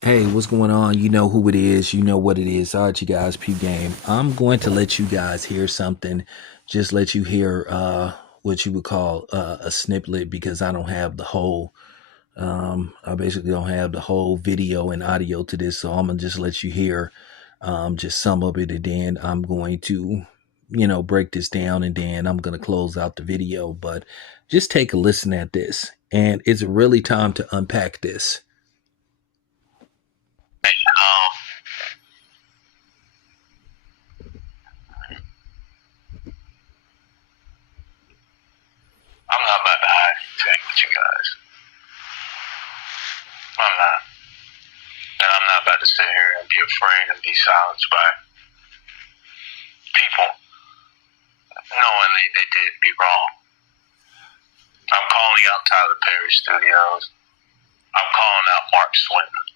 Hey, what's going on? You know who it is. You know what it is. All right, you guys, Pew Game. I'm going to let you guys hear something. Just let you hear what you would call a snippet because I don't have the whole. I basically don't have the whole video and audio to this, so I'm gonna just let you hear just some of it, and then I'm going to, break this down, and then I'm gonna close out the video. But just take a listen at this, and it's really time to unpack this. I'm not about to hide anything with you guys. I'm not. And I'm not about to sit here and be afraid and be silenced by people knowing they did me wrong. I'm calling out Tyler Perry Studios. I'm calling out Mark Swinton.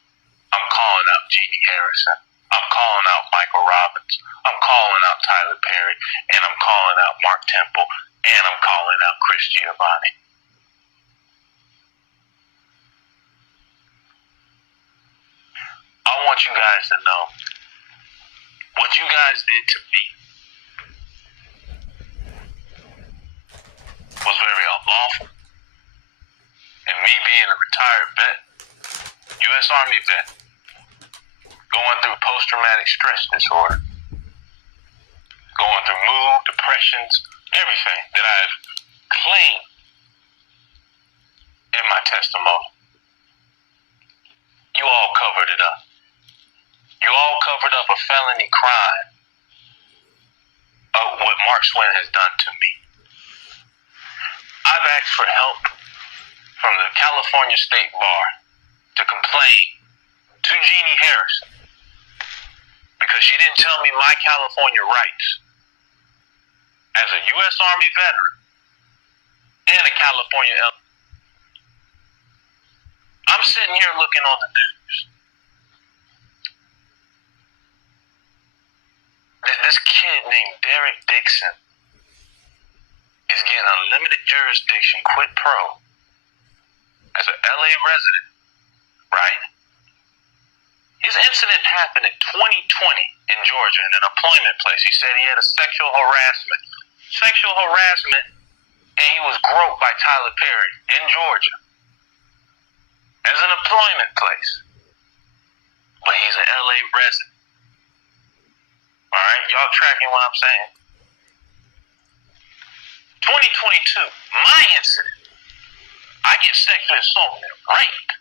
I'm calling out Jeannie Harrison. I'm calling out Michael Robbins. I'm calling out Tyler Perry. And I'm calling out Mark Temple. And I'm calling out Chris Giovanni. I want you guys to know what you guys did to me was very unlawful. And me being a retired vet, U.S. Army vet, going through post-traumatic stress disorder, going through mood, depressions, everything that I've claimed in my testimony, you all covered it up. You all covered up a felony crime of what Mark Swinton has done to me. I've asked for help from the California State Bar to complain to Jeannie Harrison because she didn't tell me my California rights as a U.S. Army veteran and a California elder. I'm sitting here looking on the news that this kid named Derek Dixon is getting unlimited jurisdiction quid pro as an LA resident, right? His incident happened in 2020 in Georgia in an employment place. He said he had a sexual harassment, and he was groped by Tyler Perry in Georgia as an employment place. But he's an LA resident. All right, y'all tracking what I'm saying? 2022, my incident. I get sexually assaulted, raped,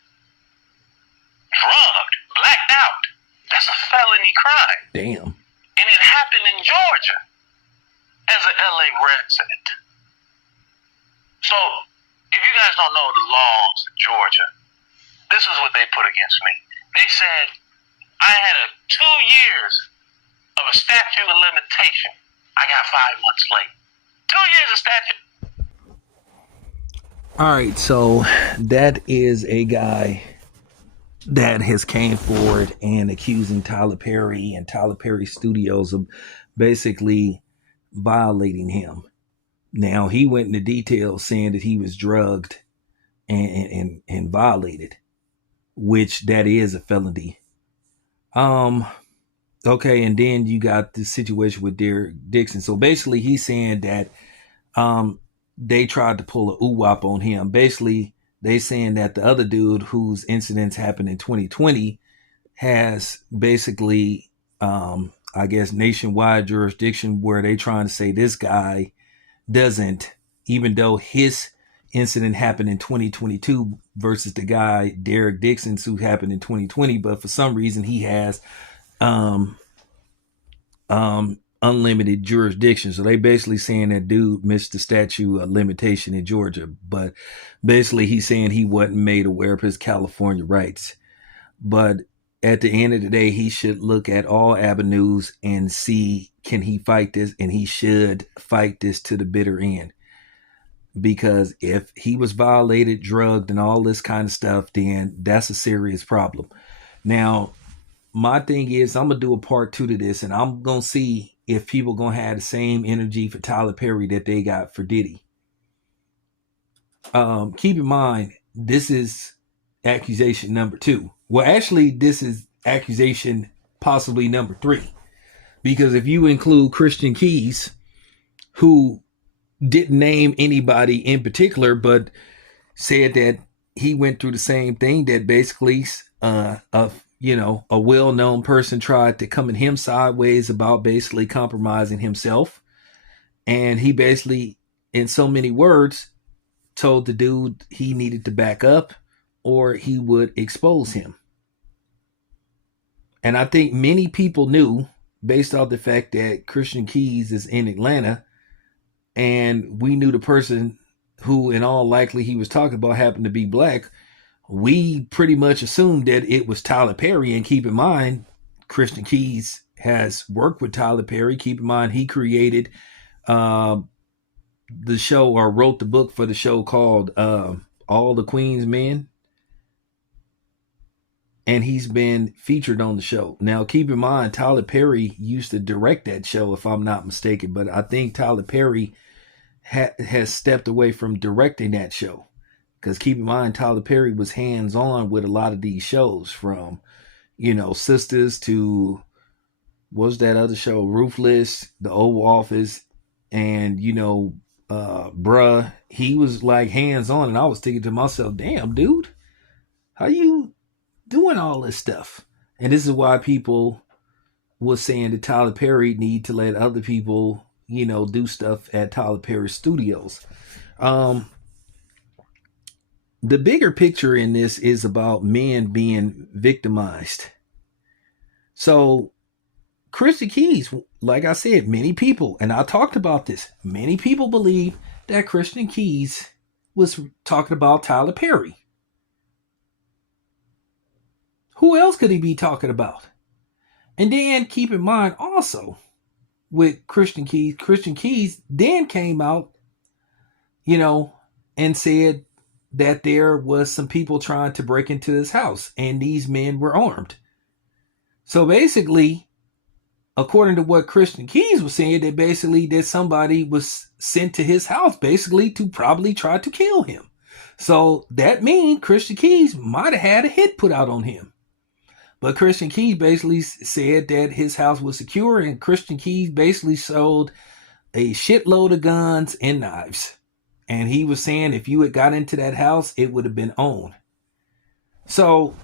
drugged, blacked out. That's a felony crime. Damn. And it happened in Georgia as an LA resident. So, if you guys don't know the laws in Georgia, this is what they put against me. They said I had 2 years of a statute of limitation. I got 5 months late. 2 years of statute. All right, so that is a guy that has came forward and accusing Tyler Perry and Tyler Perry Studios of basically violating him. Now he went into detail saying that he was drugged and violated, which that is a felony. Okay, and then you got the situation with Derek Dixon. So basically he's saying that they tried to pull a oo-wop on him. Basically, they saying that the other dude whose incidents happened in 2020 has basically, I guess, nationwide jurisdiction where they trying to say this guy doesn't, even though his incident happened in 2022 versus the guy, Derek Dixon's, who happened in 2020. But for some reason, he has unlimited jurisdiction. So they basically saying that dude missed the statute of limitation in Georgia, but basically he's saying he wasn't made aware of his California rights. But at the end of the day, he should look at all avenues and see, can he fight this? And he should fight this to the bitter end. Because if he was violated, drugged, and all this kind of stuff, then that's a serious problem. Now, my thing is, I'm going to do a part 2 to this, and I'm going to see if people going to have the same energy for Tyler Perry that they got for Diddy. Keep in mind, this is accusation number 2. Well, actually, this is accusation possibly number 3. Because if you include Christian Keys, who didn't name anybody in particular, but said that he went through the same thing, that basically a well-known person tried to come at him sideways about basically compromising himself, and he basically, in so many words, told the dude he needed to back up or he would expose him. And I think many people knew, based off the fact that Christian Keys is in Atlanta, and we knew the person who in all likely he was talking about happened to be black, we pretty much assumed that it was Tyler Perry. And keep in mind, Christian Keys has worked with Tyler Perry. Keep in mind, he created the show, or wrote the book for the show called All the Queen's Men. And he's been featured on the show. Now, keep in mind, Tyler Perry used to direct that show, if I'm not mistaken. But I think Tyler Perry has stepped away from directing that show. Because keep in mind, Tyler Perry was hands-on with a lot of these shows, from, Sisters to, what's that other show? Ruthless, The Oval Office, and, Bruh. He was like hands-on, and I was thinking to myself, damn, dude, how you doing all this stuff? And this is why people was saying that Tyler Perry need to let other people, do stuff at Tyler Perry Studios. The bigger picture in this is about men being victimized. So Christian Keys, like I said, many people, and I talked about this, many people believe that Christian Keys was talking about Tyler Perry. Who else could he be talking about? And then keep in mind also, with Christian Keys then came out, and said that there was some people trying to break into his house, and these men were armed. So basically, according to what Christian Keys was saying, that somebody was sent to his house basically to probably try to kill him. So that means Christian Keys might have had a hit put out on him. But Christian Keys basically said that his house was secure, and Christian Keys basically sold a shitload of guns and knives. And he was saying if you had got into that house, it would have been owned. So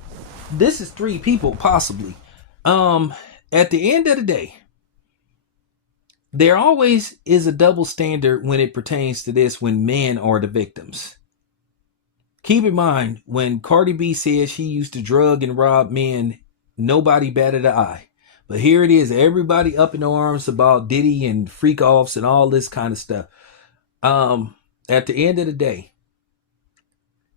this is 3 people possibly. At the end of the day, there always is a double standard when it pertains to this, when men are the victims. Keep in mind, when Cardi B says she used to drug and rob men, nobody batted an eye. But here it is, everybody up in arms about Diddy and freak offs and all this kind of stuff. At the end of the day,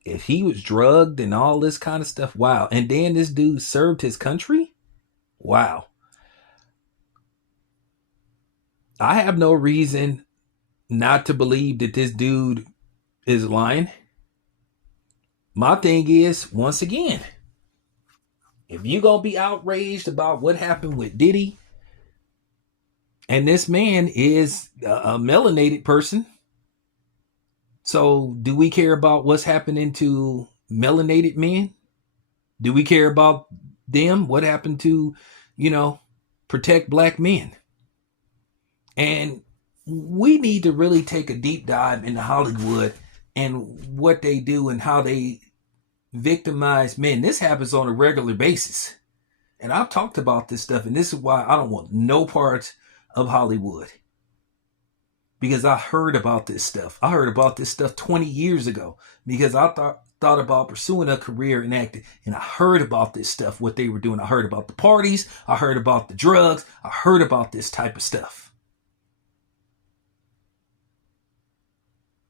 if he was drugged and all this kind of stuff, wow. And then this dude served his country? Wow. I have no reason not to believe that this dude is lying. My thing is, once again, if you gonna be outraged about what happened with Diddy, and this man is a melanated person, so do we care about what's happening to melanated men? Do we care about them? What happened to, protect black men? And we need to really take a deep dive into Hollywood and what they do and how they victimize men. This happens on a regular basis. And I've talked about this stuff, and this is why I don't want no parts of Hollywood. Because I heard about this stuff. I heard about this stuff 20 years ago because I thought about pursuing a career in acting, and I heard about this stuff, what they were doing. I heard about the parties. I heard about the drugs. I heard about this type of stuff.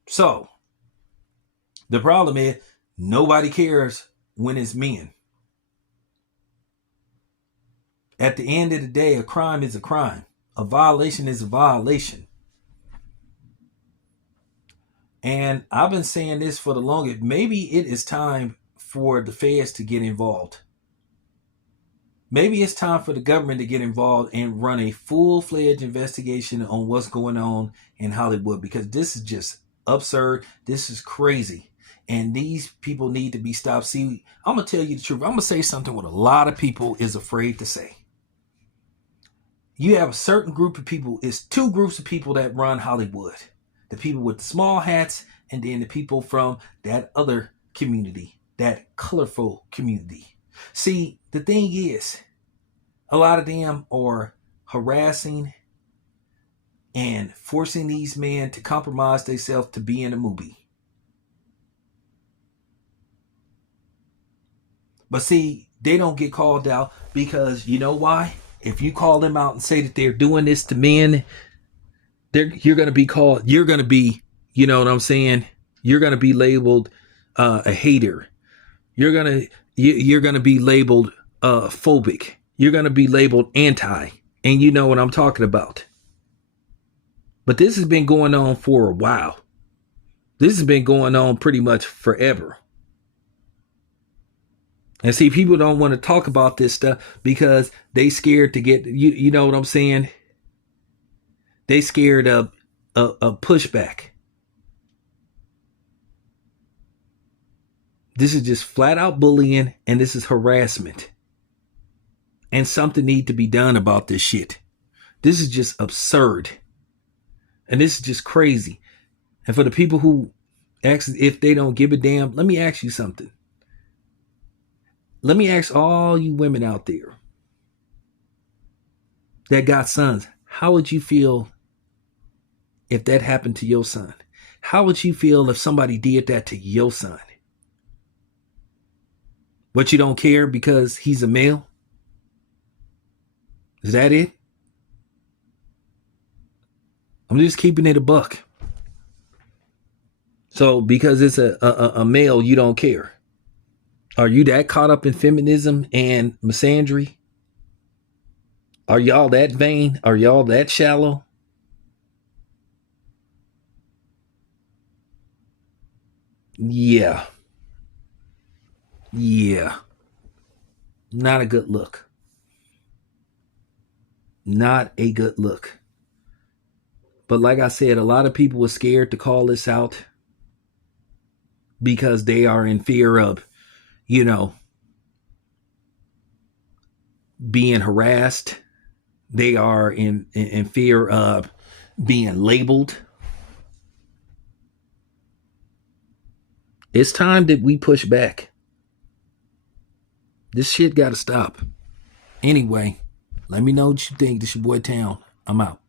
So, the problem is, nobody cares when it's men. At the end of the day, a crime is a crime. A violation is a violation. And I've been saying this for the longest. Maybe it is time for the feds to get involved. Maybe it's time for the government to get involved and run a full-fledged investigation on what's going on in Hollywood, because this is just absurd. This is crazy. And these people need to be stopped. See, I'm going to tell you the truth. I'm going to say something what a lot of people is afraid to say. You have a certain group of people. It's two groups of people that run Hollywood. The people with the small hats, and then the people from that other community, that colorful community. See, the thing is, a lot of them are harassing and forcing these men to compromise themselves to be in a movie. But see, they don't get called out because you know why? If you call them out and say that they're doing this to men, you're going to be called, you're going to be, you know what I'm saying? You're going to be labeled a hater. You're going to be labeled phobic. You're going to be labeled anti. And you know what I'm talking about. But this has been going on for a while. This has been going on pretty much forever. And see, people don't want to talk about this stuff because they scared to get, you know what I'm saying? They scared of pushback. This is just flat out bullying, and this is harassment. And something need to be done about this shit. This is just absurd. And this is just crazy. And for the people who ask if they don't give a damn, let me ask you something. Let me ask all you women out there that got sons, how would you feel if that happened to your son? How would you feel if somebody did that to your son? But you don't care because he's a male? Is that it? I'm just keeping it a buck. So because it's a male, you don't care. Are you that caught up in feminism and misandry? Are y'all that vain? Are y'all that shallow? Yeah. Not a good look. Not a good look. But like I said, a lot of people were scared to call this out because they are in fear of, you know, being harassed. They are in fear of being labeled. It's time that we push back. This shit got to stop. Anyway, let me know what you think. This your boy Town. I'm out.